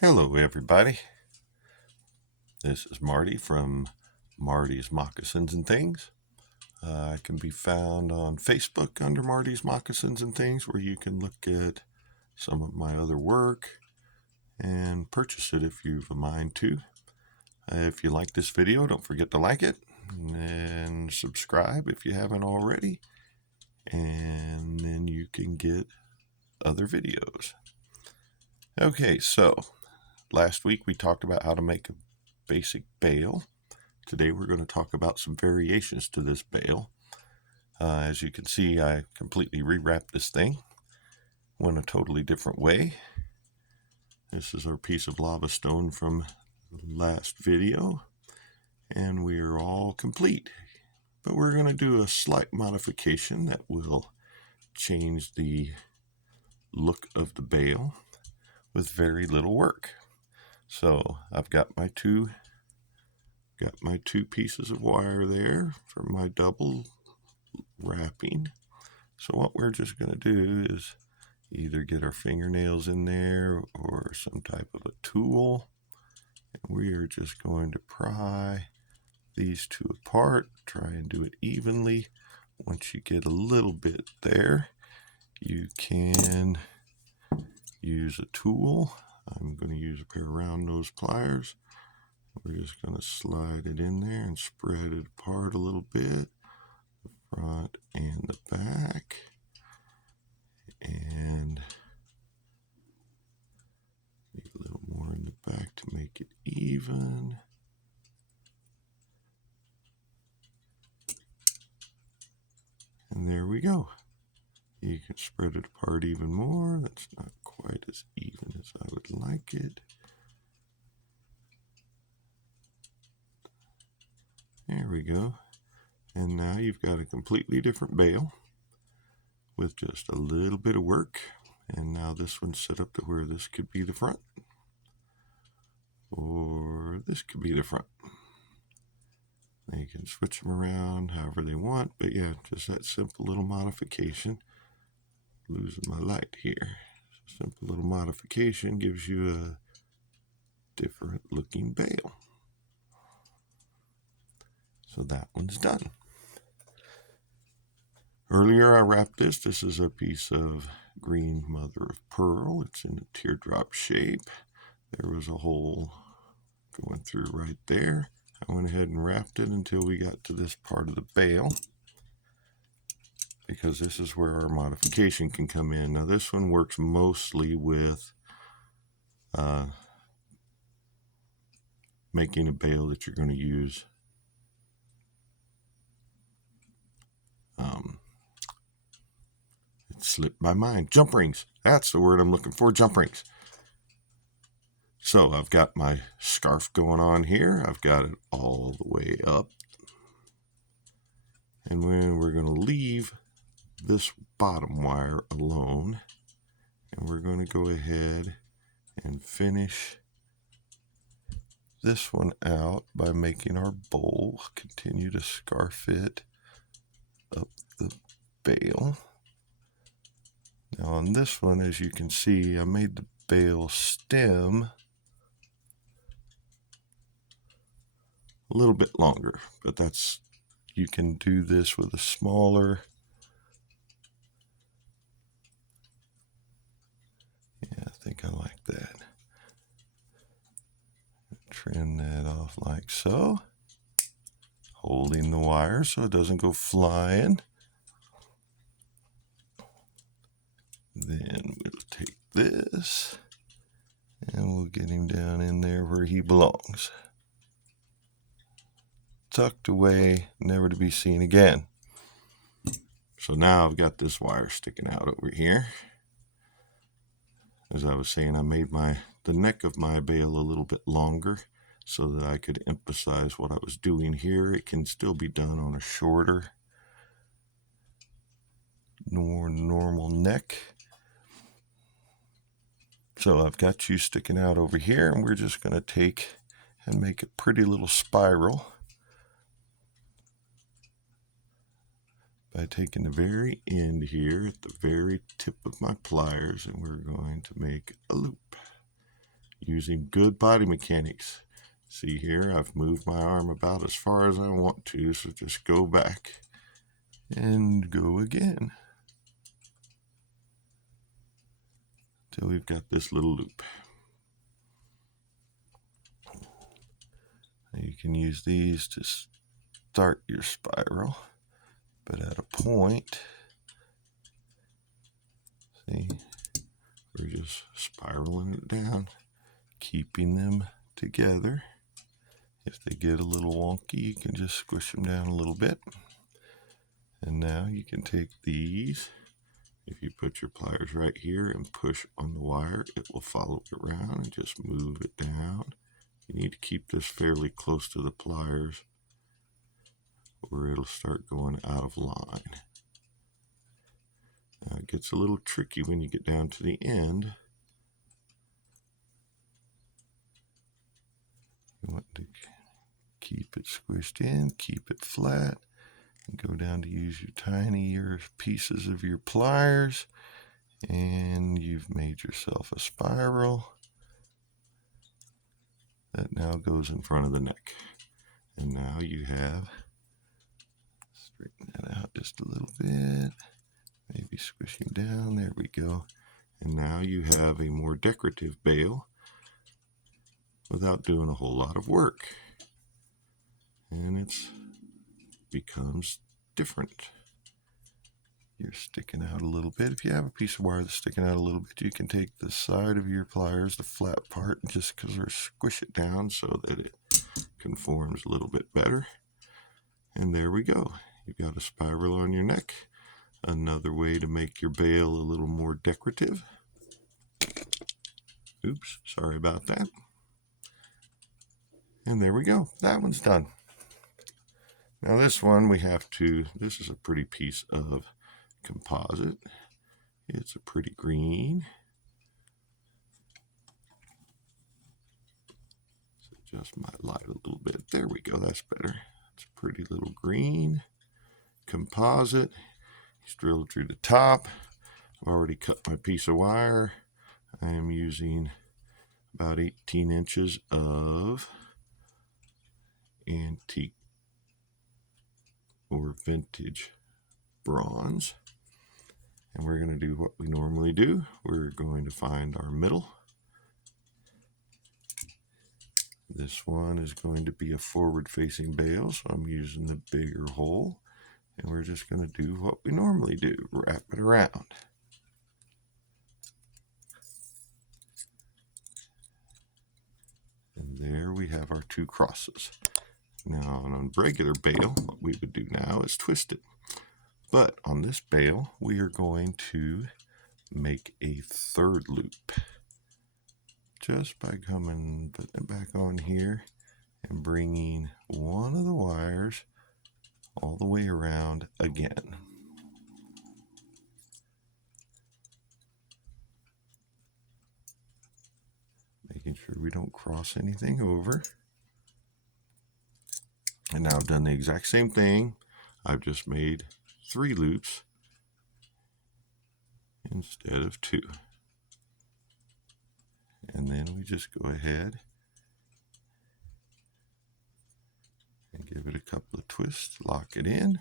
Hello everybody, this is Marty from Marty's Moccasins and Things. I can be found on Facebook under Marty's Moccasins and Things, where you can look at some of my other work and purchase it if you've a mind to. If you like this video, don't forget to like it and subscribe if you haven't already, and then you can get other videos. Okay, so last week we talked about how to make a basic bail. Today we're going to talk about some variations to this bail. As you can see, I completely rewrapped this thing. Went a totally different way. This is our piece of lava stone from the last video, and we are all complete. But we're going to do a slight modification that will change the look of the bail with very little work. So I've got my two pieces of wire there for my double wrapping. So what we're just going to do is either get our fingernails in there or some type of a tool, and we are just going to pry these two apart. Try and do it evenly. Once you get a little bit there, you can use a tool. I'm going to use a pair of round nose pliers. We're just going to slide it in there and spread it apart a little bit, the front and the back, and maybe a little more in the back to make it even. And there we go. You can spread it apart even more. That's not quite as even as I would like it. There we go. And now you've got a completely different bail with just a little bit of work. And now this one's set up to where this could be the front, or this could be the front. They can switch them around however they want, but yeah, just that simple little modification. Losing my light here. Simple little modification gives you a different looking bail. So that one's done. Earlier I wrapped this. This is a piece of green mother of pearl. It's in a teardrop shape. There was a hole going through right there. I went ahead and wrapped it until we got to this part of the bail, because this is where our modification can come in. Now this one works mostly with making a bail that you're going to use it slipped my mind. Jump rings. That's the word I'm looking for, jump rings. So I've got my scarf going on here. I've got it all the way up. And then we're going to leave this bottom wire alone. And we're going to go ahead and finish this one out by making our bowl. Continue to scarf it up the bail. Now on this one, as you can see, I made the bail stem a little bit longer, but that's, you can do this with a smaller, yeah, I think I like that. Trim that off like so, holding the wire so it doesn't go flying. Then we'll take this and we'll get him down in there where he belongs. Tucked away, never to be seen again. So now I've got this wire sticking out over here. As I was saying, I made the neck of my bail a little bit longer so that I could emphasize what I was doing here. It can still be done on a shorter, more normal neck. So I've got you sticking out over here, and we're just going to take and make a pretty little spiral by taking the very end here at the very tip of my pliers, and we're going to make a loop. using good body mechanics. See here, I've moved my arm about as far as I want to, so just go back and go again till we've got this little loop. You can use these to start your spiral, but at a point, see, we're just spiraling it down, keeping them together. If they get a little wonky, you can just squish them down a little bit. And now you can take these. If you put your pliers right here and push on the wire, it will follow it around and just move it down. You need to keep this fairly close to the pliers or it'll start going out of line. Now it gets a little tricky when you get down to the end. You want to keep it squished in, keep it flat, and go down to use your tinier pieces of your pliers, and you've made yourself a spiral that now goes in front of the neck. And now you have, straighten that out just a little bit, maybe squishing down, there we go. And now you have a more decorative bail without doing a whole lot of work. And it becomes different. You're sticking out a little bit. If you have a piece of wire that's sticking out a little bit, you can take the side of your pliers, the flat part, and just squish it down so that it conforms a little bit better. And there we go. You've got a spiral on your neck. Another way to make your bail a little more decorative. Oops, sorry about that. And there we go. That one's done. Now this one this is a pretty piece of composite. It's a pretty green. Let's adjust my light a little bit. There we go, that's better. It's a pretty little green composite. It's drilled through the top. I've already cut my piece of wire. I am using about 18 inches of antique or vintage bronze. And we're going to do what we normally do. We're going to find our middle. This one is going to be a forward-facing bail, so I'm using the bigger hole. And we're just going to do what we normally do, wrap it around. And there we have our two crosses. Now on a regular bail, what we would do now is twist it. But on this bail, we are going to make a third loop. Just by putting it back on here and bringing one of the wires all the way around again. Making sure we don't cross anything over. And now I've done the exact same thing. I've just made 3 loops instead of 2. And then we just go ahead and give it a couple of twists, lock it in.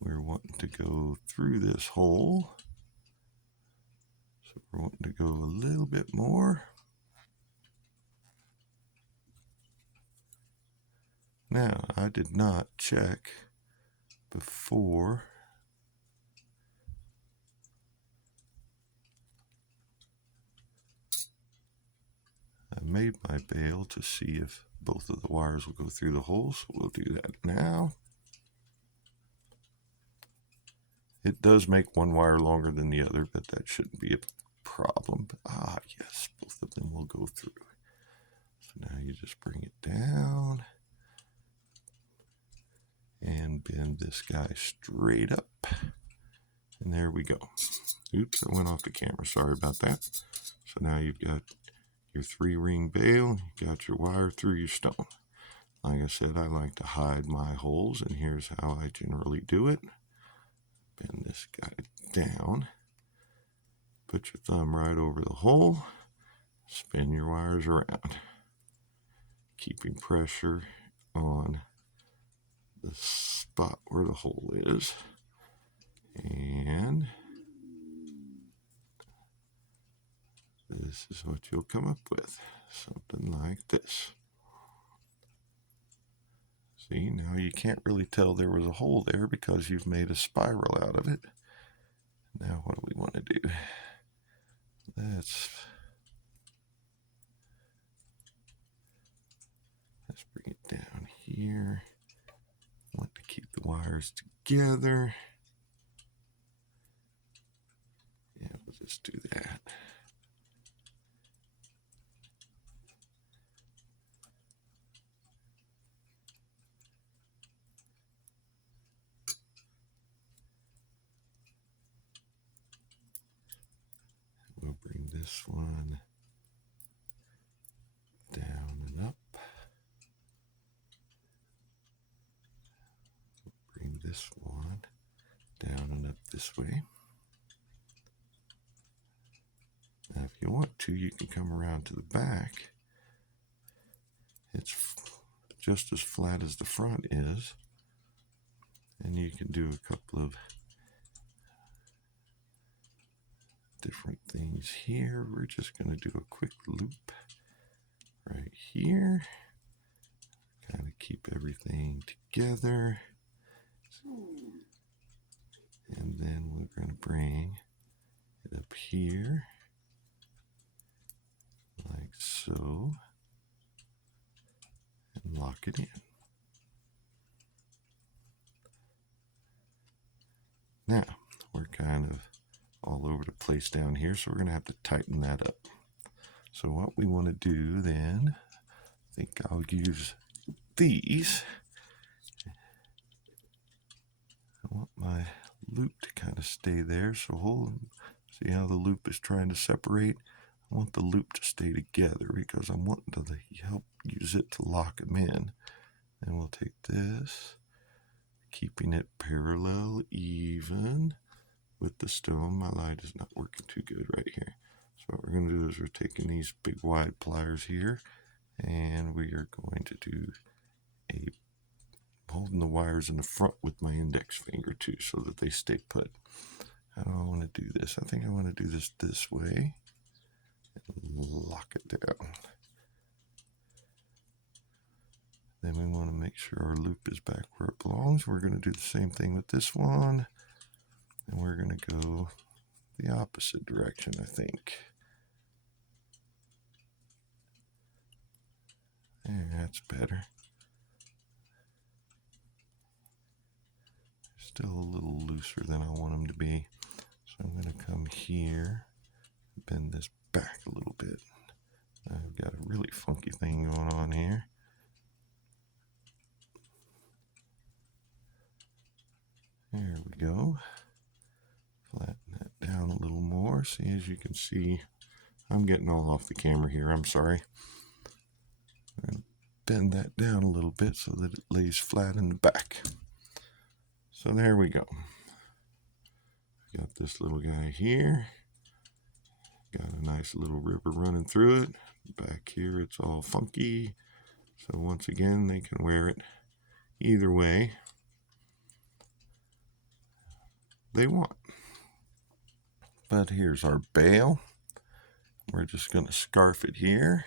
We're wanting to go through this hole. So we're wanting to go a little bit more. Now, I did not check before I made my bail to see if both of the wires will go through the holes. We'll do that now. It does make one wire longer than the other, but that shouldn't be a problem. Ah, yes, both of them will go through. So now you just bring it down and bend this guy straight up. And there we go. Oops, I went off the camera. Sorry about that. So now you've got your 3-ring bail. You got your wire through your stone. Like I said, I like to hide my holes, and here's how I generally do it. Bend this guy down. Put your thumb right over the hole. spin your wires around, keeping pressure on the spot where the hole is, and this is what you'll come up with, something like this. See, now you can't really tell there was a hole there because you've made a spiral out of it. Now what do we want to do? Let's bring it down here. Want to keep the wires together. Yeah, we'll just do that. We'll bring this one down and up. Bring this one down and up this way. Now, if you want to, you can come around to the back. It's just as flat as the front is. And you can do a couple of different things here. We're just going to do a quick loop right here. Kind of keep everything together. And then we're going to bring it up here, like so, and lock it in. Now, we're kind of all over the place down here, so we're going to have to tighten that up. So what we want to do then, I think I'll use these. I want my loop to kind of stay there, so see how the loop is trying to separate? I want the loop to stay together because I'm wanting to help use it to lock them in. And we'll take this, keeping it parallel, even with the stone. My light is not working too good right here. So what we're going to do is we're taking these big wide pliers here, and we are going to do holding the wires in the front with my index finger too, so that they stay put. How do I want to do this? I think I want to do this way and lock it down. Then we want to make sure our loop is back where it belongs. We're going to do the same thing with this one, and we're going to go the opposite direction, I think. Yeah, that's better. Still a little looser than I want them to be. So I'm going to come here, bend this back a little bit. I've got a really funky thing going on here. There we go. Flatten that down a little more. See, as you can see, I'm getting all off the camera here. I'm sorry. I'm going to bend that down a little bit so that it lays flat in the back. So there we go. Got this little guy here. Got a nice little river running through it. Back here it's all funky. So once again, they can wear it either way they want. But here's our bail. We're just going to scarf it here.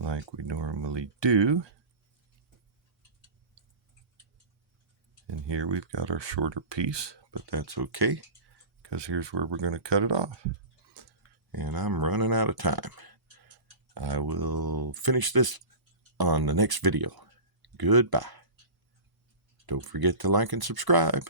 Like we normally do. And here we've got our shorter piece, but that's okay, because here's where we're going to cut it off. And I'm running out of time. I will finish this on the next video. Goodbye. Don't forget to like and subscribe.